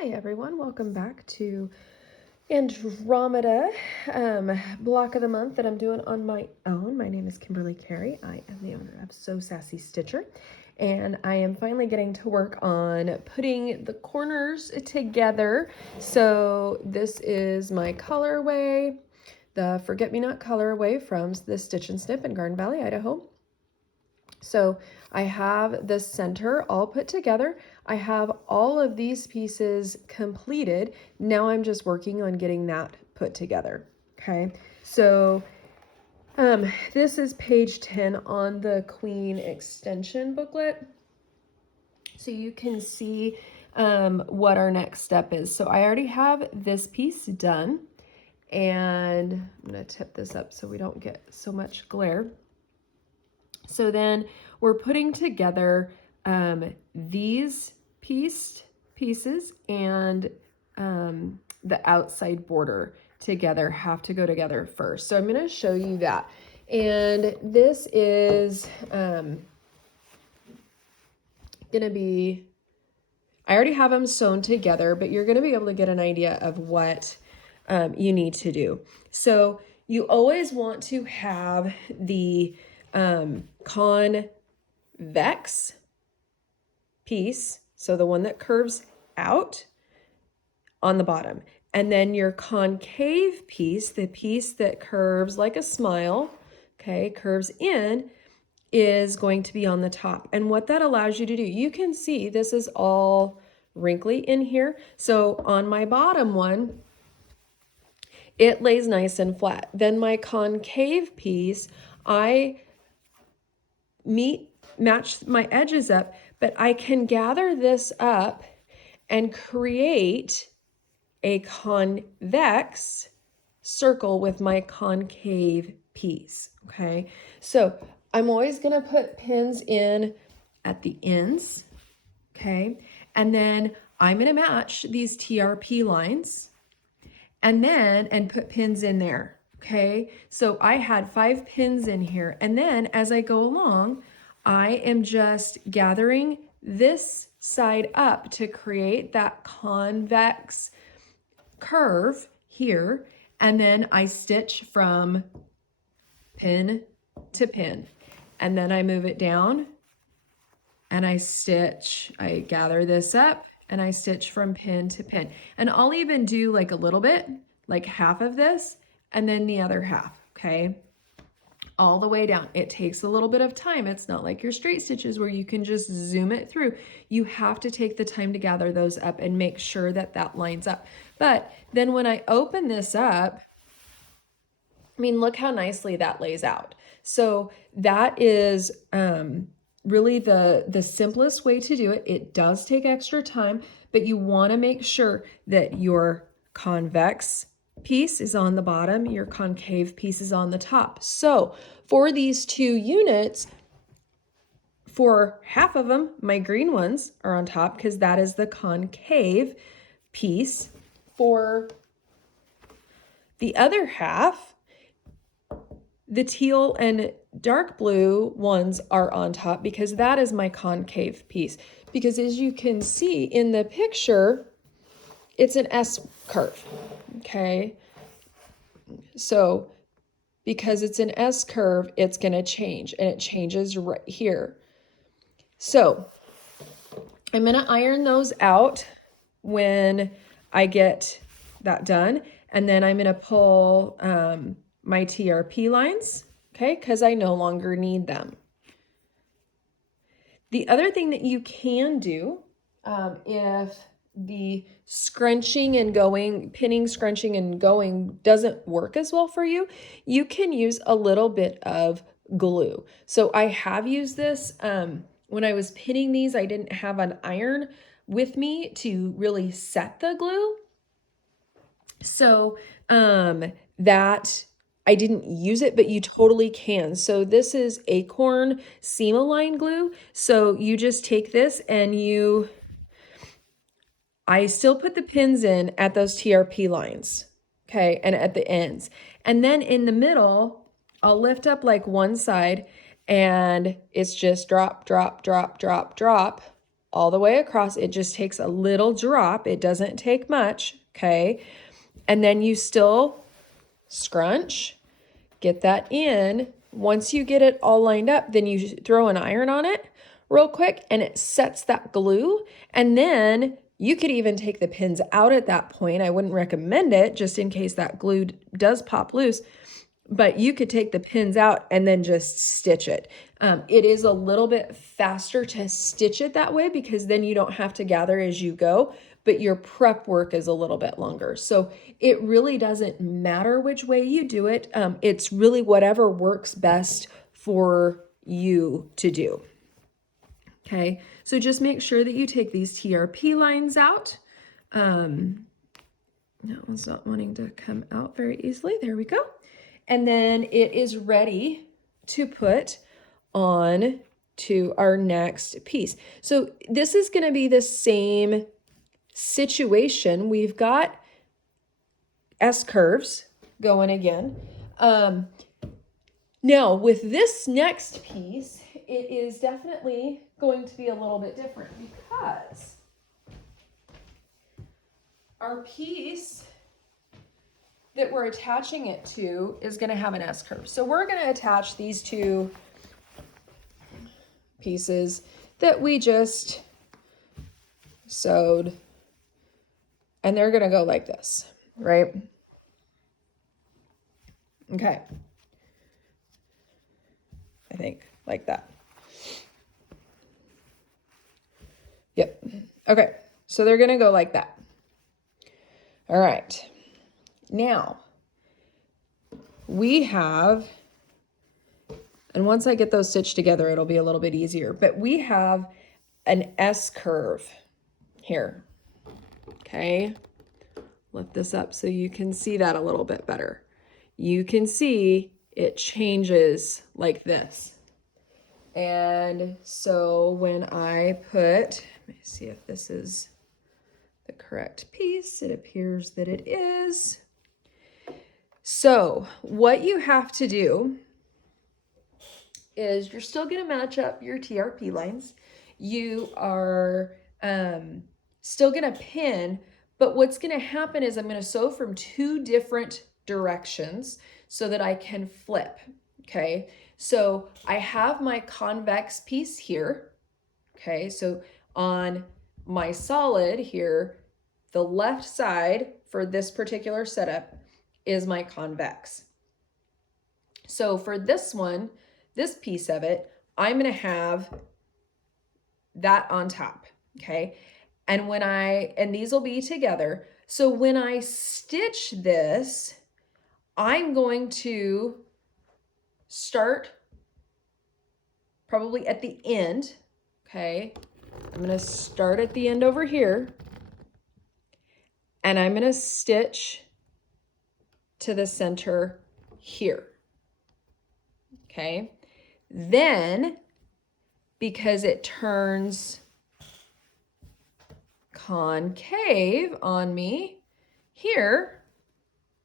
Hi everyone, welcome back to Andromeda block of the month that I'm doing on my own. My name is Kimberly Carey. I am the owner of So Sassy Stitcher, and I am finally getting to work on putting the corners together. So this is my colorway, the Forget Me Not colorway from the Stitch and Snip in Garden Valley, Idaho. So I have the center all put together. I have all of these pieces completed. Now I'm just working on getting that put together. Okay, so this is page 10 on the Queen extension booklet. So you can see what our next step is. So I already have this piece done, and I'm going to tip this up so we don't get so much glare. So then we're putting together these pieces and the outside border together have to go together first. So I'm going to show you that. And this is going to be, I already have them sewn together, but you're going to be able to get an idea of what you need to do. So you always want to have the convex piece, so the one that curves out, on the bottom, and then your concave piece, the piece that curves like a smile, okay, curves in, is going to be on the top. And what that allows you to do, you can see this is all wrinkly in here. So on my bottom one, it lays nice and flat. Then my concave piece, I match my edges up, but I can gather this up and create a convex circle with my concave piece, okay? So I'm always gonna put pins in at the ends, okay? And then I'm gonna match these TRP lines and put pins in there, okay? So I had 5 pins in here, and then as I go along, I am just gathering this side up to create that convex curve here, and then I stitch from pin to pin, and then I move it down and I gather this up and I stitch from pin to pin. And I'll even do like a little bit, like half of this and then the other half, okay? All the way down. It takes a little bit of time. It's not like your straight stitches where you can just zoom it through. You have to take the time to gather those up and make sure that that lines up. But then when I open this up, I mean, look how nicely that lays out. So that is really the simplest way to do it. It does take extra time, but you want to make sure that your convex piece is on the bottom, your concave piece is on the top. So for these 2 units, for half of them, my green ones are on top because that is the concave piece. For the other half, the teal and dark blue ones are on top because that is my concave piece. Because as you can see in the picture, it's an S curve, okay? So because it's an S curve, it's gonna change, and it changes right here. So I'm gonna iron those out when I get that done, and then I'm gonna pull my TRP lines, okay, because I no longer need them. The other thing that you can do if the scrunching and going, pinning, scrunching and going doesn't work as well for you, you can use a little bit of glue. So I have used this when I was pinning these. I didn't have an iron with me to really set the glue. So that I didn't use it, but you totally can. So this is Acorn seam align glue. So you just take this and I still put the pins in at those TRP lines, okay, and at the ends. And then in the middle, I'll lift up like one side and it's just drop, drop, drop, drop, drop all the way across. It just takes a little drop. It doesn't take much, okay? And then you still scrunch, get that in. Once you get it all lined up, then you throw an iron on it real quick and it sets that glue. And then you could even take the pins out at that point. I wouldn't recommend it just in case that glue does pop loose, but you could take the pins out and then just stitch it. It is a little bit faster to stitch it that way because then you don't have to gather as you go, but your prep work is a little bit longer. So it really doesn't matter which way you do it. It's really whatever works best for you to do. Okay, so just make sure that you take these TRP lines out. That one's not wanting to come out very easily. There we go. And then it is ready to put on to our next piece. So this is going to be the same situation. We've got S curves going again. Now with this next piece, it is definitely going to be a little bit different because our piece that we're attaching it to is going to have an S curve. So we're going to attach these two pieces that we just sewed, and they're going to go like this, right? Okay. I think like that. Yep. Okay. So they're going to go like that. All right. Now we have, and once I get those stitched together, it'll be a little bit easier, but we have an S curve here. Okay. Lift this up so you can see that a little bit better. You can see it changes like this. And so when I put, let me see if this is the correct piece. It appears that it is. So what you have to do is you're still going to match up your TRP lines. You are still going to pin, but what's going to happen is I'm going to sew from two different directions so that I can flip. Okay, so I have my convex piece here. Okay, so on my solid here, the left side for this particular setup is my convex. So for this one, this piece of it, I'm going to have that on top. Okay, and and these will be together. So when I stitch this, I'm going to start probably at the end. Okay, I'm going to start at the end over here, and I'm going to stitch to the center here. Okay, then because it turns concave on me here,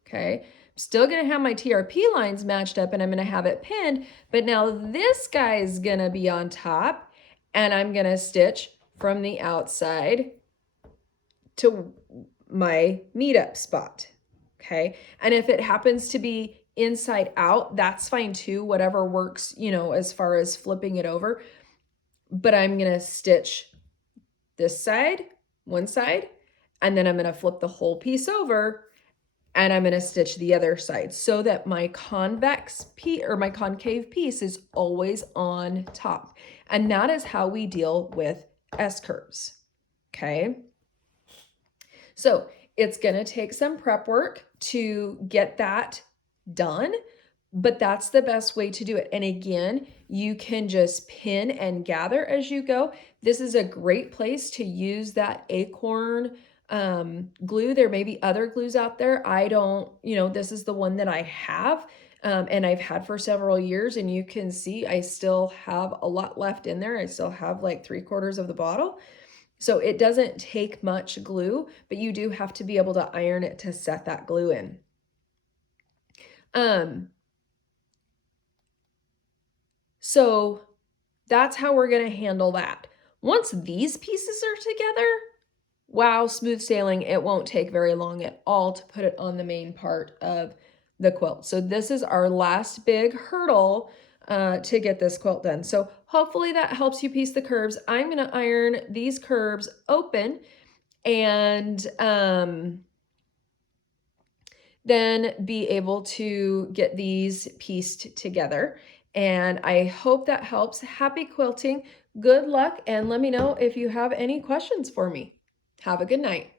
okay, I'm still going to have my TRP lines matched up and I'm going to have it pinned, but now this guy is going to be on top and I'm going to stitch from the outside to my meetup spot. Okay, and if it happens to be inside out, that's fine too, whatever works, you know, as far as flipping it over. But I'm going to stitch this side, one side, and then I'm going to flip the whole piece over and I'm going to stitch the other side so that my convex piece or my concave piece is always on top. And that is how we deal with S curves. Okay. So it's going to take some prep work to get that done, but that's the best way to do it. And again, you can just pin and gather as you go. This is a great place to use that acorn glue. There may be other glues out there. I don't, you know, this is the one that I have and I've had for several years, and you can see I still have a lot left in there. I still have like 3/4 of the bottle. So it doesn't take much glue, but you do have to be able to iron it to set that glue in. So that's how we're going to handle that. Once these pieces are together, wow, smooth sailing. It won't take very long at all to put it on the main part of the quilt. So this is our last big hurdle to get this quilt done. So hopefully that helps you piece the curves. I'm going to iron these curves open and then be able to get these pieced together. And I hope that helps. Happy quilting. Good luck, and let me know if you have any questions for me. Have a good night.